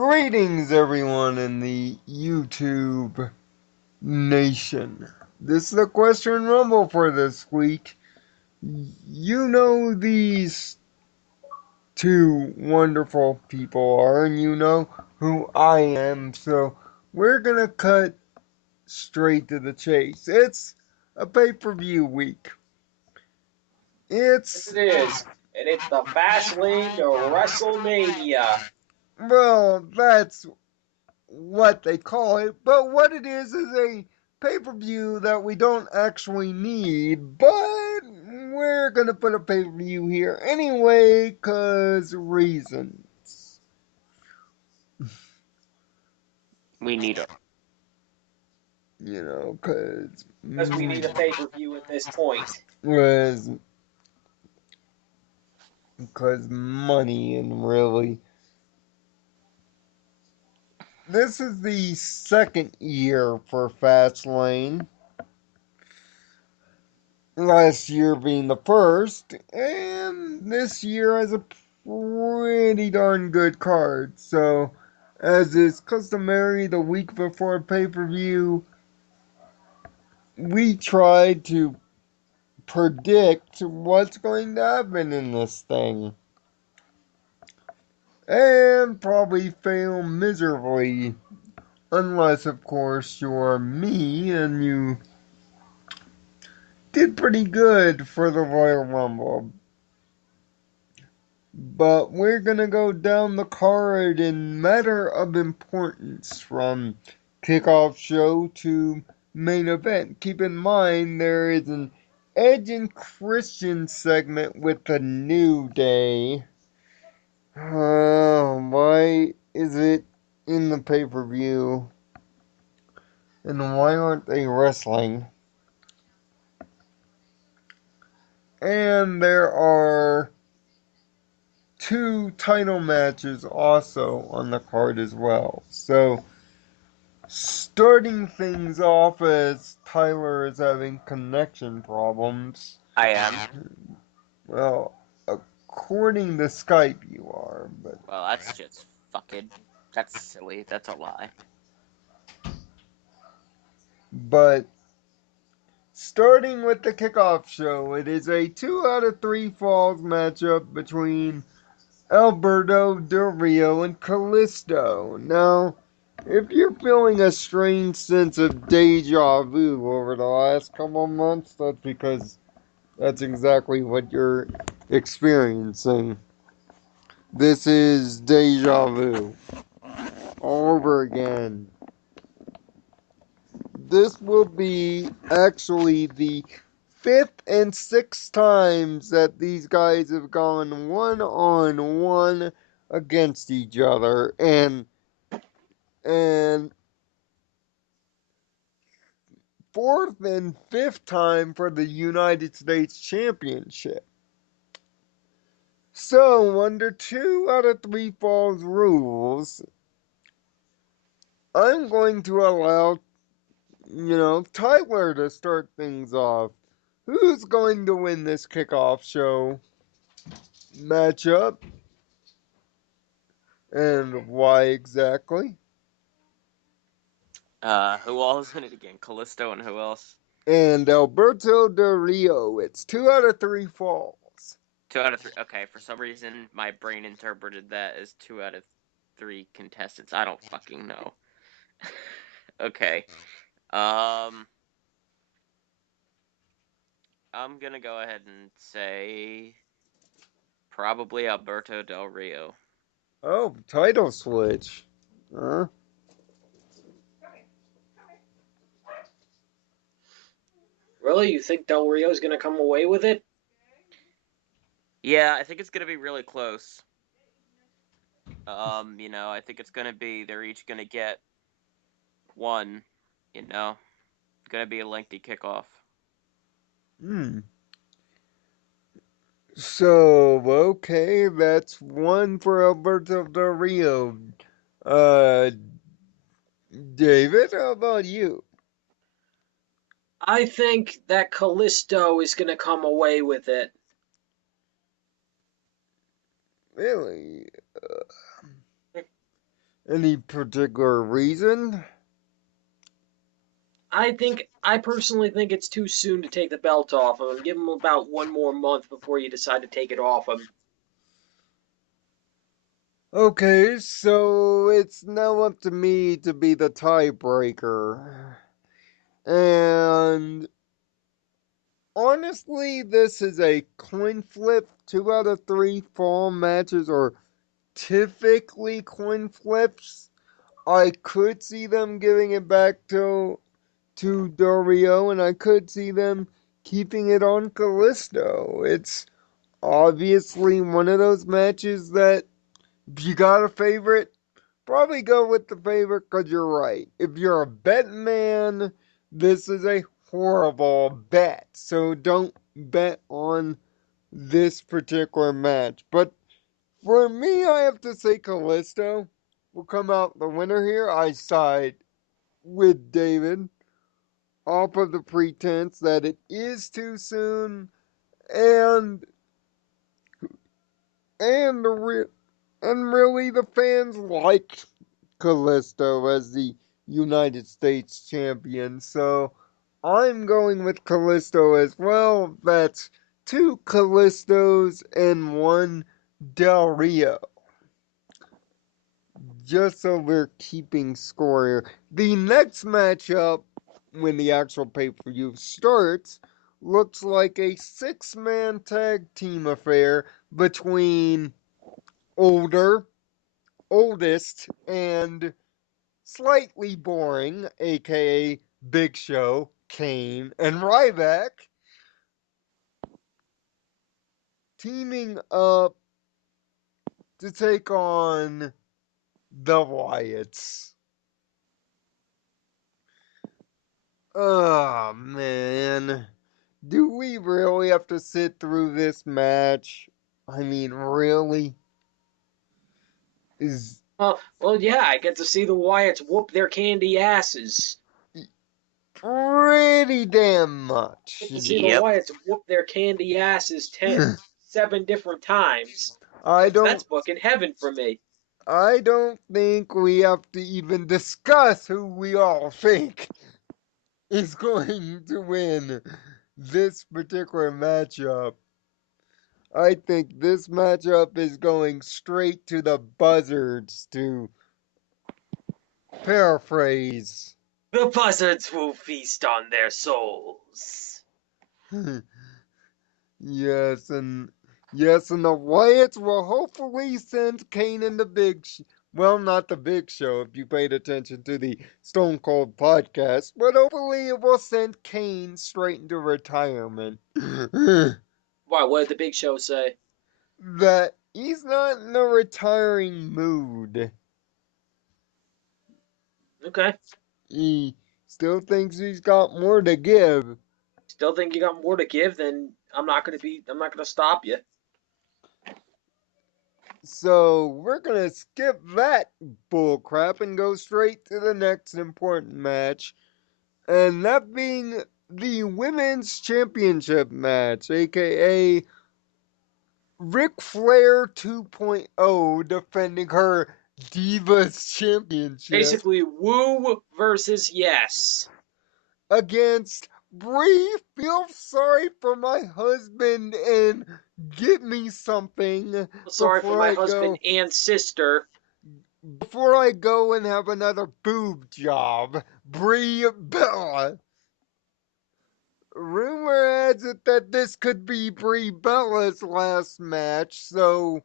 Greetings, everyone in the YouTube nation. This is the Equestrian Rumble for this week. You know these two wonderful people are, and you know who I am, so we're gonna cut straight to the chase. It's a pay-per-view week. Yes, It's, it is. And it's the Fastlane to WrestleMania. well, that's what they call it, but what it is a pay-per-view that we don't actually need, but we're gonna put a pay-per-view here anyway, cause reasons. We need it. You know, cause, Because we need a pay-per-view at this point. was, cause money and really. This is the second year for Fastlane. Last year being the first, and this year has a pretty darn good card. So, as is customary the week before pay per view, we tried to predict what's going to happen in this thing. And probably fail miserably. Unless, of course, you're me and you did pretty good for the Royal Rumble. But we're gonna go down the card in matter of importance from kickoff show to main event. Keep in mind there is an Edge and Christian segment with the New Day. Why is it in the pay-per-view? And why aren't they wrestling? And there are two title matches also on the card as well. So, starting things off as Tyler is having connection problems. I am. Well, according to Skype, you are, but. Well, that's just fucking. That's silly. That's a lie. But, starting with the kickoff show, it is a 2 out of 3 falls matchup between Alberto Del Rio and Callisto. Now, if you're feeling a strange sense of deja vu over the last couple of months, that's because that's exactly what you're experiencing. This is deja vu all over again. This will be actually the fifth and sixth times that these guys have gone one on one against each other, and fourth and fifth time for the United States Championship. So, under 2 out of 3 falls rules, I'm going to allow, Tyler to start things off. Who's going to win this kickoff show matchup? And why exactly? Who all is in it again? Callisto and who else? And Alberto Del Rio. It's 2 out of 3 falls. 2 out of 3. Okay, for some reason, my brain interpreted that as 2 out of 3 contestants. I don't fucking know. Okay. I'm gonna go ahead and say probably Alberto Del Rio. Oh, title switch. Huh? Really? You think Del Rio's going to come away with it? Yeah, I think it's gonna be really close. I think it's gonna be they're each gonna get one. Gonna be a lengthy kickoff. So, okay, that's one for Alberto Del Rio. Uh, David, how about you? I think that Callisto is going to come away with it. Really? Any particular reason? I personally think it's too soon to take the belt off of him. Give him about one more month before you decide to take it off him. Okay, so it's now up to me to be the tiebreaker. And honestly, this is a coin flip. 2 out of 3 fall matches are typically coin flips. I could see them giving it back to Dario, and I could see them keeping it on Callisto. It's obviously one of those matches that if you got a favorite, probably go with the favorite because you're right. If you're a bet man, this is a horrible bet. So don't bet on this particular match. But for me, I have to say Callisto will come out the winner here. I side with David off of the pretense that it is too soon and and and really the fans like Callisto as the United States champion. So I'm going with Callisto as well. That's 2 Callistos and 1 Del Rio. Just so we're keeping score here. The next matchup, when the actual pay per view starts, looks like a 6-man tag team affair between older, oldest, and slightly boring, aka Big Show, Kane, and Ryback, teaming up to take on the Wyatts. Oh man. Do we really have to sit through this match? I mean, really? Is Well, yeah, I get to see the Wyatts whoop their candy asses. pretty damn much. Get to see the Yep. Wyatts whoop their candy asses 7 different times. I That's don't fucking heaven for me. I don't think we have to even discuss who we all think is going to win this particular matchup. I think this matchup is going straight to the buzzards, to paraphrase. The buzzards will feast on their souls. Yes, and the Wyatts will hopefully send Kane and the well, not the Big Show if you paid attention to the Stone Cold podcast, but hopefully it will send Kane straight into retirement. Why, what did the Big Show say? That he's not in a retiring mood. Okay. He still thinks he's got more to give. Still think you got more to give, then I'm not gonna stop you. So we're gonna skip that bullcrap and go straight to the next important match, and that being the Women's Championship match, aka Ric Flair 2.0 defending her Divas Championship Basically, woo versus yes. against Brie. Feel sorry for my husband and get me something Sorry for before my I husband go. and sister. Before I go and have another boob job, Brie Bella. Rumor has it that this could be Brie Bella's last match, so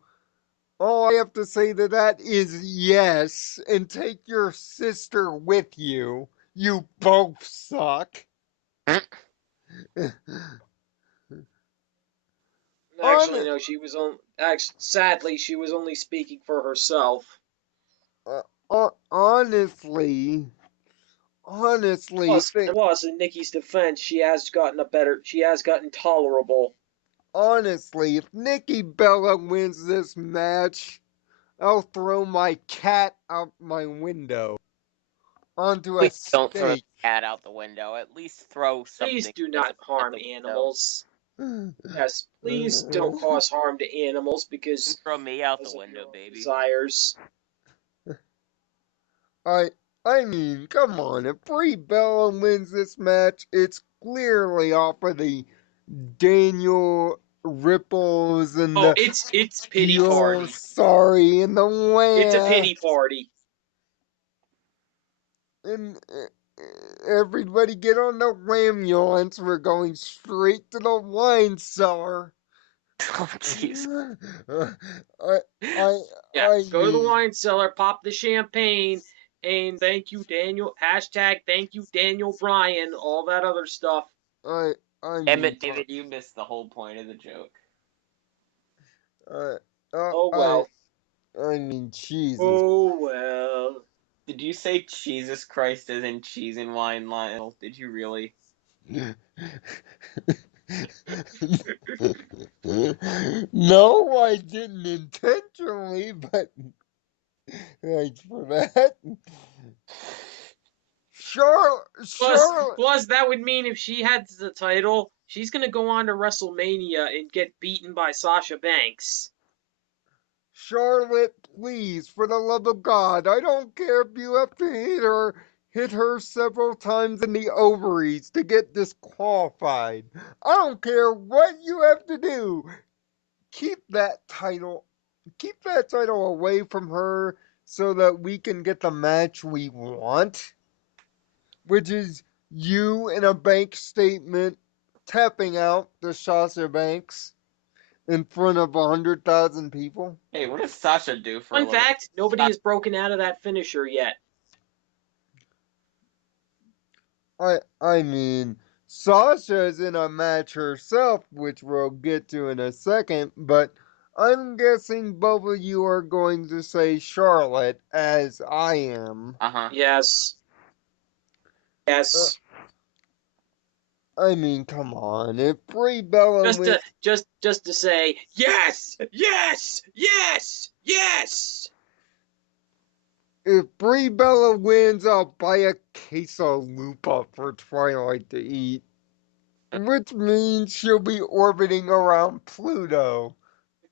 all I have to say to that is yes, and take your sister with you. You both suck. Actually, On, no, she was on. Sadly, she was only speaking for herself. honestly, Plus, in Nikki's defense, she has gotten tolerable. honestly, if Nikki Bella wins this match, I'll throw my cat out my window onto a Please don't throw the stake. cat out the window. At least throw Please something do not physical at harm the window. animals. Yes, please don't cause harm to animals You can because throw me out the of window, your own baby. desires. I I mean, come on. If Brie Bella wins this match, it's clearly off of the Daniel Ripples and Oh, the it's pity Feel party. Sorry and the It's a Wham pity party. and everybody get on the ambulance. We're going straight to the wine cellar. Oh, jeez. I I Yeah, I go to the mean wine cellar, pop the champagne, and thank you, Daniel. Hashtag thank you, Daniel Bryan. All that other stuff. I I mean Emmett, David, you missed the whole point of the joke. uh, uh, Oh I well. I mean Jesus. Oh well. Did you say Jesus Christ as in cheese and wine, Lionel? Did you really? No, I didn't intentionally, but thanks for that. Charlotte, Plus, that would mean if she had the title, she's gonna go on to WrestleMania and get beaten by Sasha Banks. Charlotte, please, for the love of God, I don't care if you have to hit her several times in the ovaries to get disqualified. I don't care what you have to do. Keep that title, keep that title away from her so that we can get the match we want, which is you in a bank statement tapping out the Sasha Banks in front of 100,000 people. Hey, what does Sasha do for a Fun living? fact: nobody has broken out of that finisher yet. I mean, Sasha's in a match herself, which we'll get to in a second, but I'm guessing both of you are going to say Charlotte, as I am. Uh-huh. Yes, Uh, yes. I mean, come on. If Brie Bella wins, Just to say yes, yes, yes, yes. if Brie Bella wins, I'll buy a case of Lupa for Twilight to eat, which means she'll be orbiting around Pluto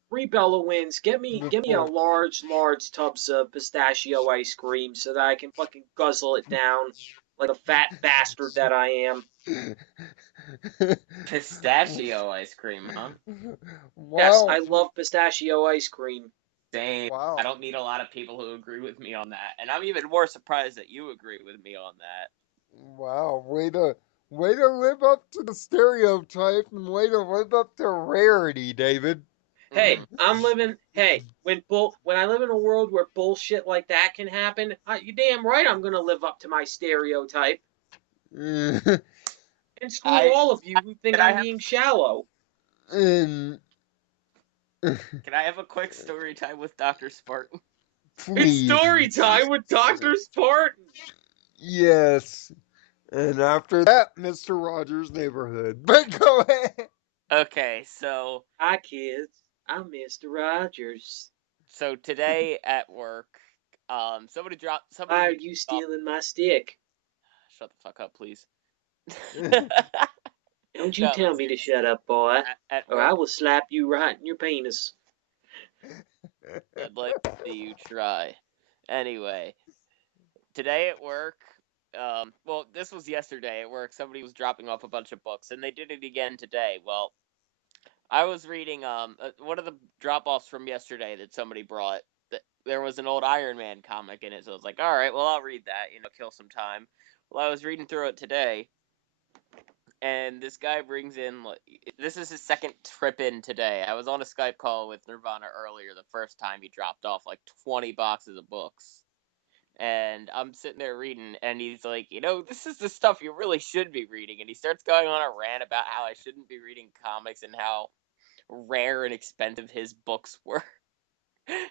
Brie Bella wins. Get me a before. large tubs of pistachio ice cream so that I can fucking guzzle it down like a fat bastard that I am. Pistachio ice cream, huh? Yes, Wow. I love pistachio ice cream. Same. I Wow. don't meet a lot of people who agree with me on that, and I'm even more surprised that you agree with me on that. Wow. Way to live up to the stereotype and way to live up to rarity, David. Mm-hmm. Hey, when I live in a world where bullshit like that can happen, you damn right I'm gonna live up to my stereotype. And screw I, all of you who think can I I'm have being shallow. and can I have a quick story time with Dr. Spartan? It's please, story time with Dr. Spartan. yes. And after that, Mr. Rogers' Neighborhood. But go ahead. Okay, so Hi kids, I'm Mr. Rogers. today at work, somebody Why are who you dropped off. stealing my stick? Shut the fuck up, please. Don't you No, tell but me to seriously, shut up, boy, at or work, I will slap you right in your penis. I'd like to see you try. Anyway, today at work, well, this was yesterday at work. Somebody was dropping off a bunch of books, and they did it again today. Well, I was reading one of the drop offs from yesterday that somebody brought. There was an old Iron Man comic in it, so I was like, all right, well, I'll read that. Kill some time. Well, I was reading through it today, and this guy brings in. This is his second trip in today. I was on a Skype call with Nirvana earlier. The first time he dropped off like 20 boxes of books. And I'm sitting there reading, and he's like, this is the stuff you really should be reading. And he starts going on a rant about how I shouldn't be reading comics and how rare and expensive his books were.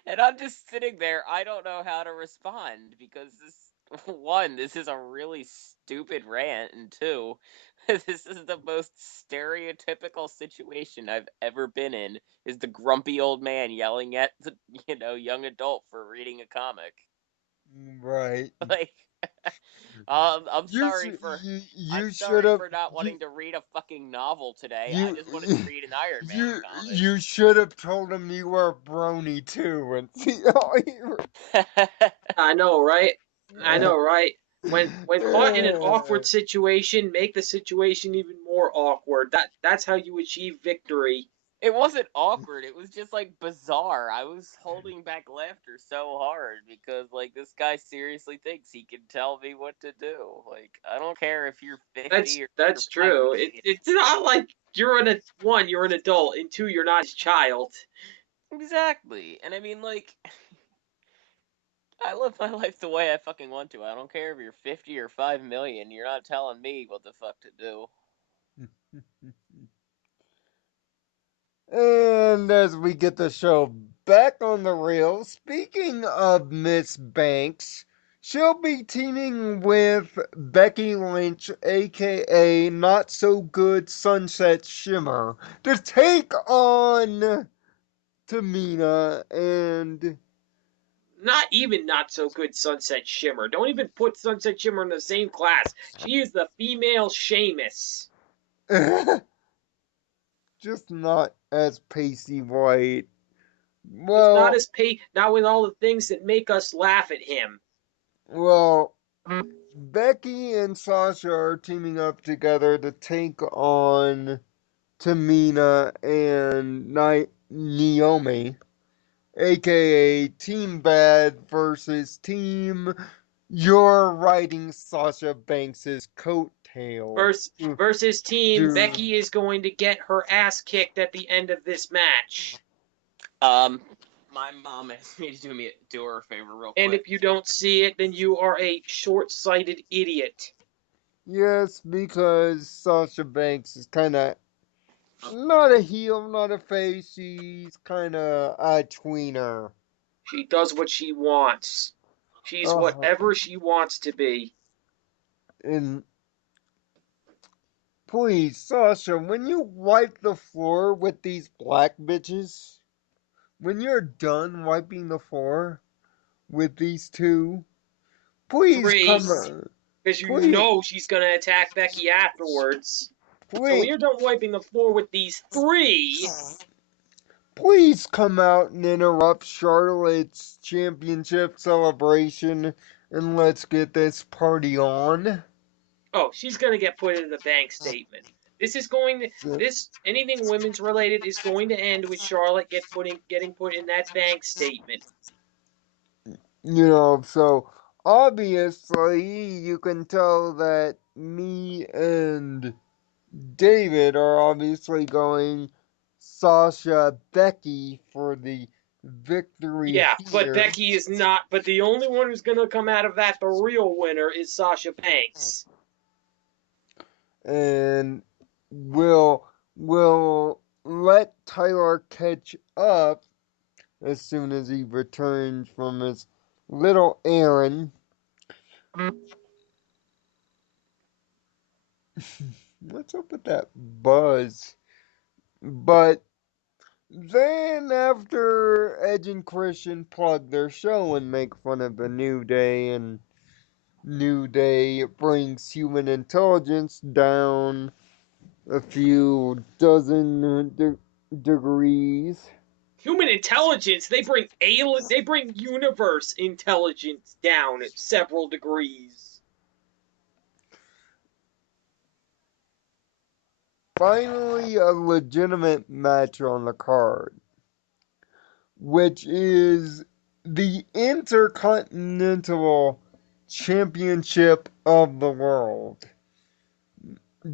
And I'm just sitting there, I don't know how to respond because this is a really stupid rant, and two, this is the most stereotypical situation I've ever been in, is the grumpy old man yelling at the, young adult for reading a comic. Right. Like, I'm You sorry should for you should have not you wanting to read a fucking novel today. I you just wanted to read an Iron Man comic. you should have told him you were a brony too and see how he I know, right? I know, right? When caught in an awkward situation, make the situation even more awkward. That's how you achieve victory. It wasn't awkward. It was just like bizarre. I was holding back laughter so hard because like this guy seriously thinks he can tell me what to do. Like I don't care if you're 50 or That's 5 true. million. It's not like you're an adult, and two, you're not his child. Exactly. And I mean like I live my life the way I fucking want to. I don't care if you're 50 or 5 million. You're not telling me what the fuck to do. And as we get the show back on the rails, speaking of Miss Banks, she'll be teaming with Becky Lynch, aka Not So Good Sunset Shimmer, to take on Tamina and. Not even not so good Sunset Shimmer. Don't even put Sunset Shimmer in the same class. She is the female Sheamus. Just not as pasty white. Just not Well, as not with all the things that make us laugh at him. well, Becky and Sasha are teaming up together to take on Tamina and Naomi, aka Team Bad versus Team You're Riding Sasha Banks's coattail. Versus team Dude. Becky is going to get her ass kicked at the end of this match. Um my mom asked me to do her a favor real And quick. if you don't see it, then you are a short-sighted idiot. Yes, because Sasha Banks is kind of not a heel, not a face. She's kind of a tweener. She does what she wants. She's Uh, whatever she wants to be. and please, Sasha, when you wipe the floor with these black bitches, when you're done wiping the floor with these two, please Three, come. because you Please, know she's going to attack Becky afterwards. So when please, you're done wiping the floor with these three, please come out and interrupt Charlotte's championship celebration and let's get this party on. oh, she's going to get put in the bank statement. This is going to this anything women's related is going to end with Charlotte getting put in that bank statement. So obviously you can tell that me and David are obviously going Sasha Becky for the victory Yeah, but here. Becky is not. But the only one who's going to come out of that, the real winner, is Sasha Banks. And we'll let Tyler catch up as soon as he returns from his little errand. What's up with that buzz? But then, after Edge and Christian plug their show and make fun of the New Day, and New Day brings human intelligence down a few dozen degrees. Human intelligence. They bring universe intelligence down at several degrees. Finally, a legitimate match on the card, which is the Intercontinental Championship of the World.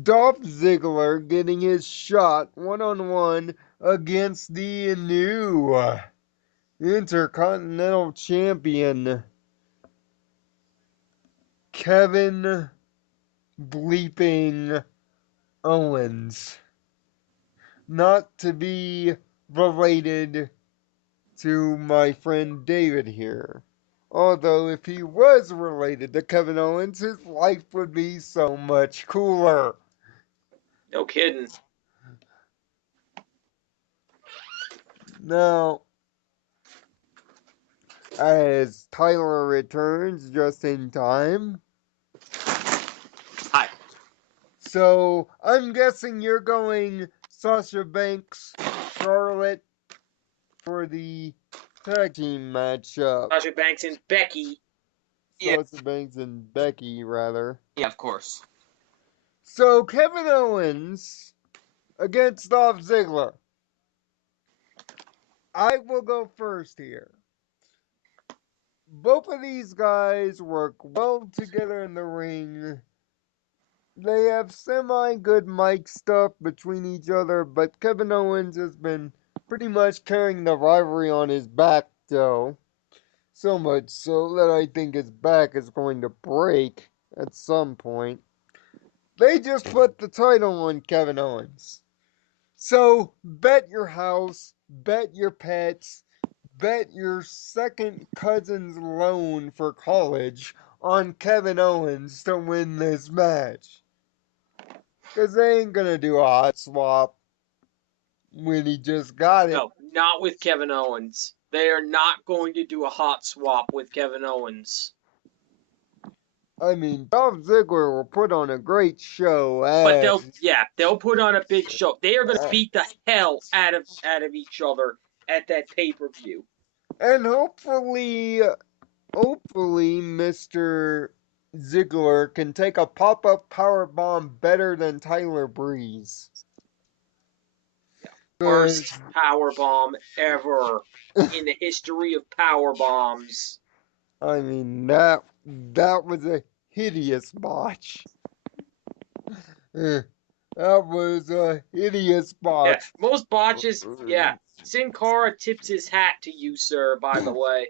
Dolph Ziggler getting his shot one-on-one against the new Intercontinental Champion, Kevin Bleeping Owens. Not to be related to my friend David here. Although, if he was related to Kevin Owens, his life would be so much cooler. No kidding. Now, as Tyler returns just in time. Hi. So, I'm guessing you're going Sasha Banks, Charlotte for the tag team matchup. Sasha Banks and Becky. Yeah. Sasha Banks and Becky, rather. Yeah, of course. So Kevin Owens against Dolph Ziggler. I will go first here. Both of these guys work well together in the ring. They have semi good mic stuff between each other, but Kevin Owens has been pretty much carrying the rivalry on his back, though. So much so that I think his back is going to break at some point. They just put the title on Kevin Owens. So bet your house, bet your pets, bet your second cousin's loan for college on Kevin Owens to win this match. Because they ain't gonna do a hot swap when he just got it. No, not with Kevin Owens. They are not going to do a hot swap with Kevin Owens. I mean, Dolph Ziggler will put on a great show, But and they'll put on a big show. They are going to beat the hell out of each other at that pay-per-view. and hopefully, Mr. Ziggler can take a pop-up power bomb better than Tyler Breeze. Worst power bomb ever in the history of power bombs. I mean, that was a hideous botch. That was a hideous Yeah, botch. most botches. Yeah, Sin Cara tips his hat to you, sir. By the way.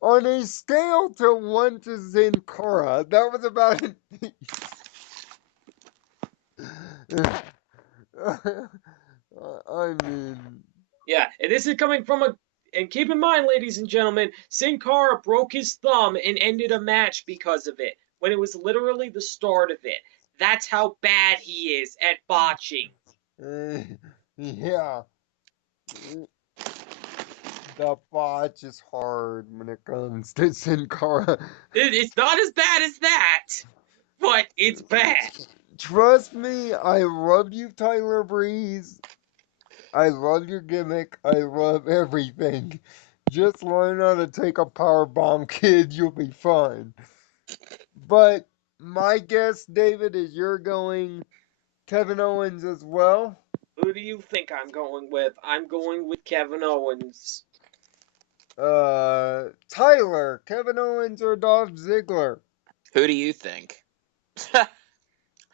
On a scale to 1 to Sin Cara, that was about an I mean, Yeah, and this is coming from a. And keep in mind, ladies and gentlemen, Sin Cara broke his thumb and ended a match because of it, when it was literally the start of it. That's how bad he is at botching. yeah. The botch is hard when it comes to Sin Cara. It's not as bad as that, but it's bad. Trust me, I love you, Tyler Breeze. I love your gimmick. I love everything. Just learn how to take a power bomb, kid. You'll be fine. But my guess, David, is you're going Kevin Owens as well. Who do you think I'm going with? I'm going with Kevin Owens. Tyler, Kevin Owens or Dolph Ziggler? Who do you think?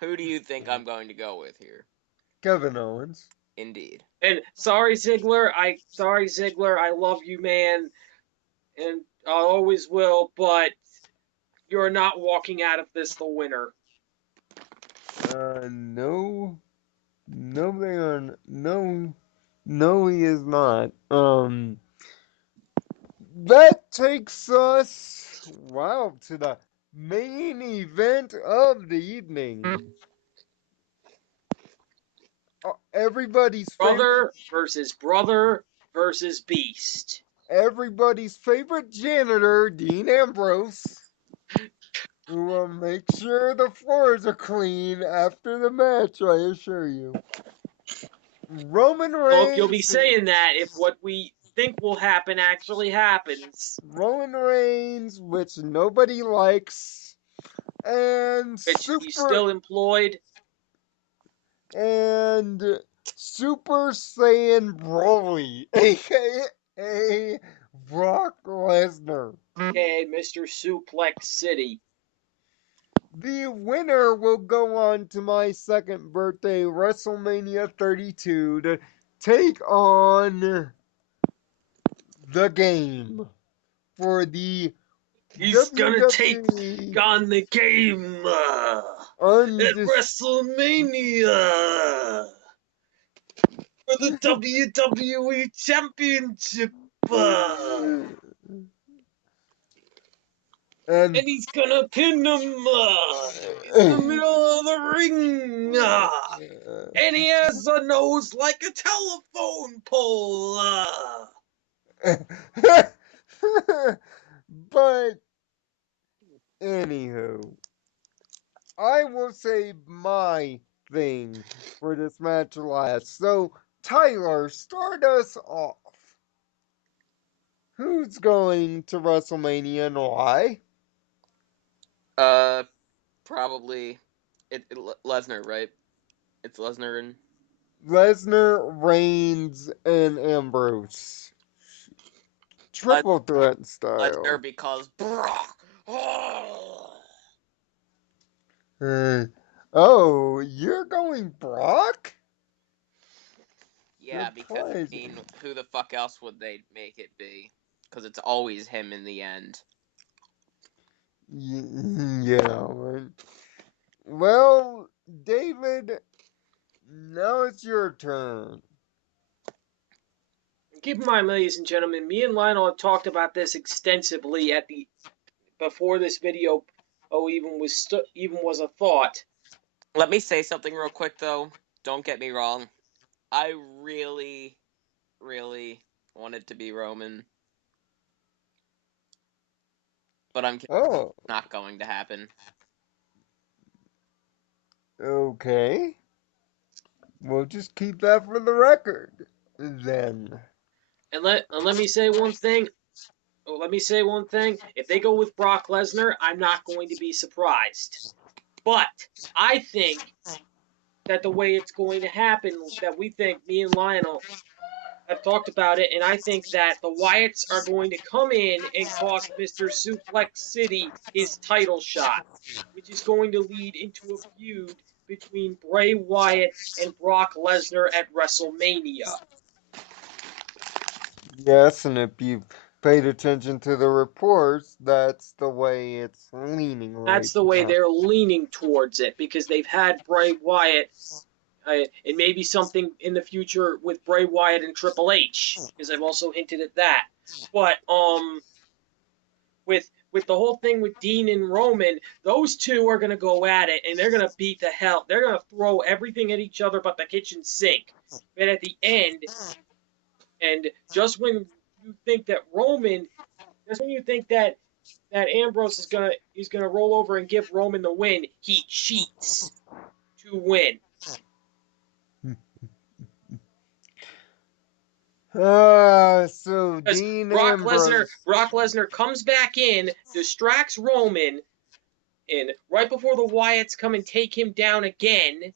Who do you think I'm going to go with here? Kevin Owens. Indeed. And sorry Ziggler, I love you, man, and I always will, but you're not walking out of this the winner. No, no, they are no, no, he is not. That takes us, wow, to the main event of the evening. Everybody's favorite, Brother versus Beast. everybody's favorite janitor, Dean Ambrose, who will make sure the floors are clean after the match. I assure you. Roman Well, you'll be Reigns. saying that if what we think will happen actually happens. Roman Reigns, which nobody likes, and Which he's still employed. and Super Saiyan Broly, aka Brock Lesnar. Okay, Mr. Suplex City. The winner will go on to my second birthday, WrestleMania 32, to take on the game for the He's gonna take WWE on the game at WrestleMania for the WWE Championship. And he's gonna pin him in the middle of the ring. And he has a nose like a telephone pole. But anywho, I will save my thing for this match last. So Tyler, start us off. Who's going to WrestleMania and why? Probably Lesnar, right? It's Lesnar and Lesnar, Reigns, and Ambrose. Triple threat style. Lesnar because Brock. Oh, you're going Brock? Yeah, because I Surprising. mean, who the fuck else would they make it be? Because it's always him in the end. Yeah. Right. Well, David, now it's your turn. Keep in mind, ladies and gentlemen, me and Lionel have talked about this extensively at the before this video even was a thought. Let me say something real quick, though. Don't get me wrong. I really, really want it to be Roman, but I'm Oh, not going to happen. okay. We'll just keep that for the record then. And let me say one thing. Let me say one thing. If they go with Brock Lesnar, I'm not going to be surprised. But I think that the way it's going to happen, that we think, me and Lionel have talked about it, and I think that the Wyatts are going to come in and cost Mr. Suplex City his title shot, which is going to lead into a feud between Bray Wyatt and Brock Lesnar at WrestleMania. Yes, and if you've paid attention to the reports, that's the way it's leaning right That's the way now. they're leaning towards it, because they've had Bray Wyatt, and maybe something in the future with Bray Wyatt and Triple H, because I've also hinted at that. But with the whole thing with Dean and Roman, those two are gonna go at it, and they're gonna beat the hell. They're gonna throw everything at each other but the kitchen sink. But at the end, and just when you think that Roman, just when you think that Ambrose is gonna roll over and give Roman the win, he cheats to win. So Because Dean Ambrose. Brock Lesnar comes back in, distracts Roman, and right before the Wyatts come and take him down again,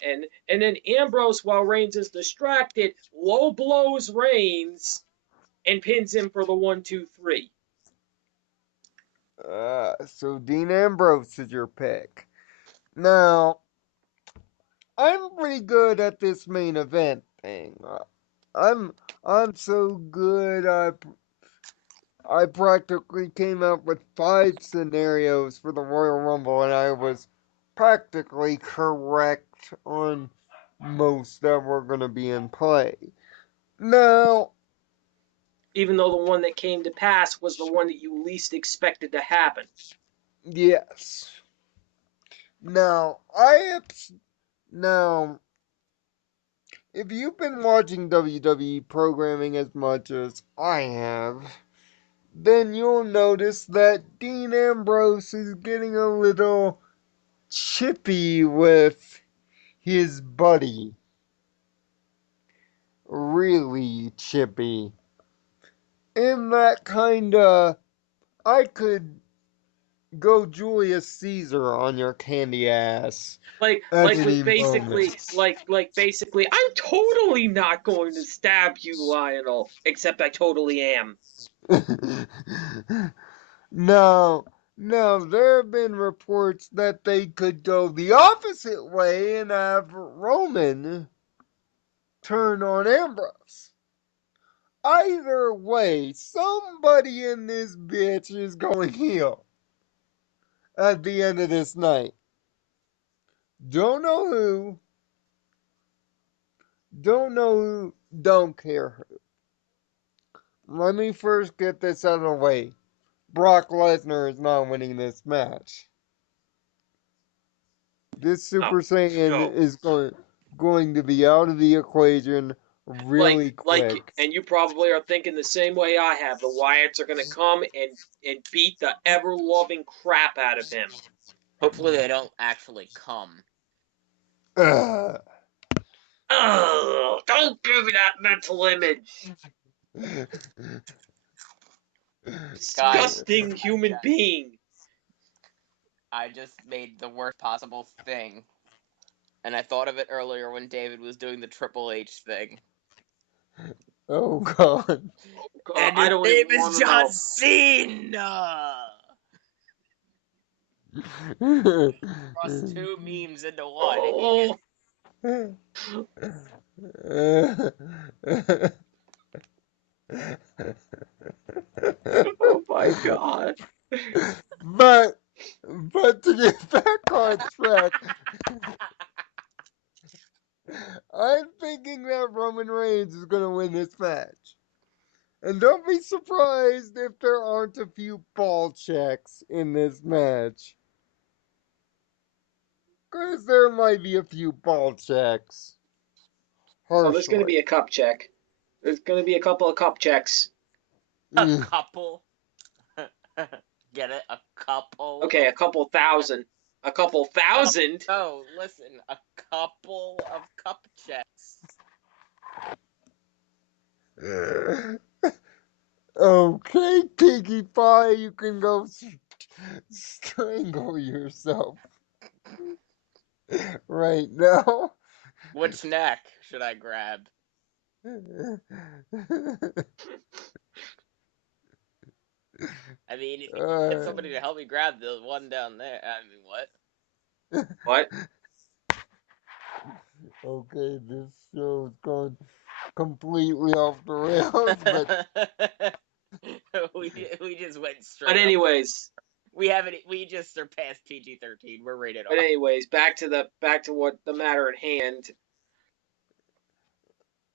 and then Ambrose, while Reigns is distracted, low blows Reigns and pins him for the 1, 2, 3. So Dean Ambrose is your pick. Now, I'm pretty good at this main event thing. I'm I'm so good. I practically came up with 5 scenarios for the Royal Rumble, and I was practically correct on most that were going to be in play. Now, Even though the one that came to pass was the one that you least expected to happen. yes. Now, I have. Now, if you've been watching WWE programming as much as I have, then you'll notice that Dean Ambrose is getting a little chippy with his buddy. Really chippy. In that kinda, I could go Julius Caesar on your candy ass at Like any with moment. basically, I'm totally not going to stab you, Lionel, except I totally am. No, no, there have been reports that they could go the opposite way and have Roman turn on Ambrose. Either way, somebody in this bitch is going heel at the end of this night. Don't know who, don't care who. Let me first get this out of the way. Brock Lesnar is not winning this match. This Oh, Super Saiyan no. is going to be out of the equation really quick. And you probably are thinking the same way I have. The Wyatts are gonna come and beat the ever loving crap out of him. Hopefully, they don't actually come. Ugh. Oh, don't give me that mental image. Guys, Disgusting human being. I just made the worst possible thing. And I thought of it earlier when David was doing the Triple H thing. Oh, God. God, And I his don't name even is want to John know. Cena! Cross two memes into one. Oh, oh my God. but to get back on track, I'm thinking that Roman Reigns is gonna win this match. And don't be surprised if there aren't a few ball checks in this match. Because there might be a few ball checks. Oh, there's going to Harshly. be a cup check. There's going to be a couple of cup checks. A couple. Get it? A couple. Okay, a couple thousand. A couple thousand? Oh, listen. A couple of cup checks. Okay, Piggy Pie, you can go strangle yourself right now. Which neck should I grab? I mean, if you get somebody to help me grab the one down there, I mean, what? What? Okay, this show's gone completely off the rails, but we just went But straight up. anyways, We just surpassed PG-13. We're rated but R. anyways, back to what the matter at hand.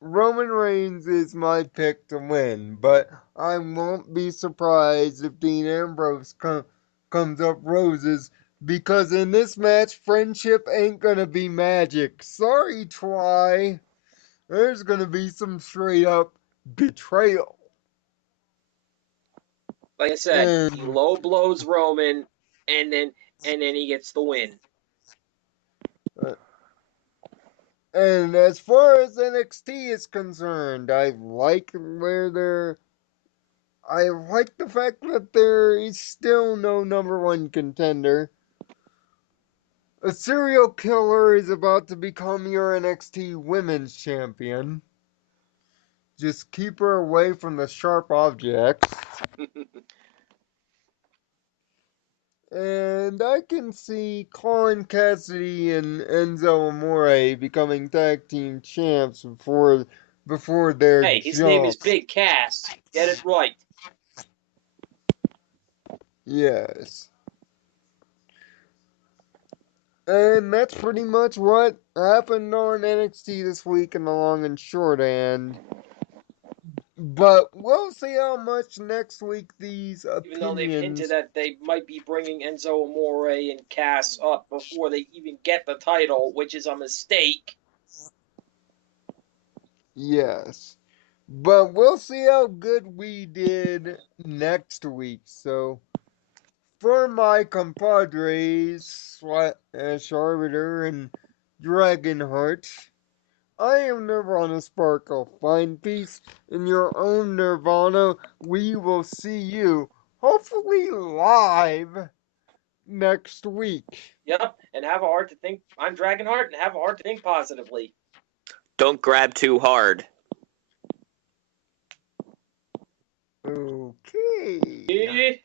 Roman Reigns is my pick to win, but I won't be surprised if Dean Ambrose comes up roses, because in this match, friendship ain't gonna be magic. Sorry, Try. There's gonna be some straight up betrayal. Like I said, he low blows Roman, and then he gets the win. And as far as NXT is concerned, I like the fact that there is still no number one contender. A serial killer is about to become your NXT Women's Champion. Just keep her away from the sharp objects. And I can see Colin Cassidy and Enzo Amore becoming tag team champs before their Hey, his name is jump. Big Cass. Get it right. Yes. And that's pretty much what happened on NXT this week in the long and short end. But we'll see how much next week these Even though they've hinted opinions. that they might be bringing Enzo Amore and Cass up before they even get the title, which is a mistake. Yes. But we'll see how good we did next week. So, for my compadres, Ash Arbiter and Dragonheart, I am Nirvana Sparkle. Find peace in your own Nirvana. We will see you, hopefully live, next week. Yep, and have a heart to think. I'm Dragonheart, and have a heart to think positively. Don't grab too hard. Okay. Eh.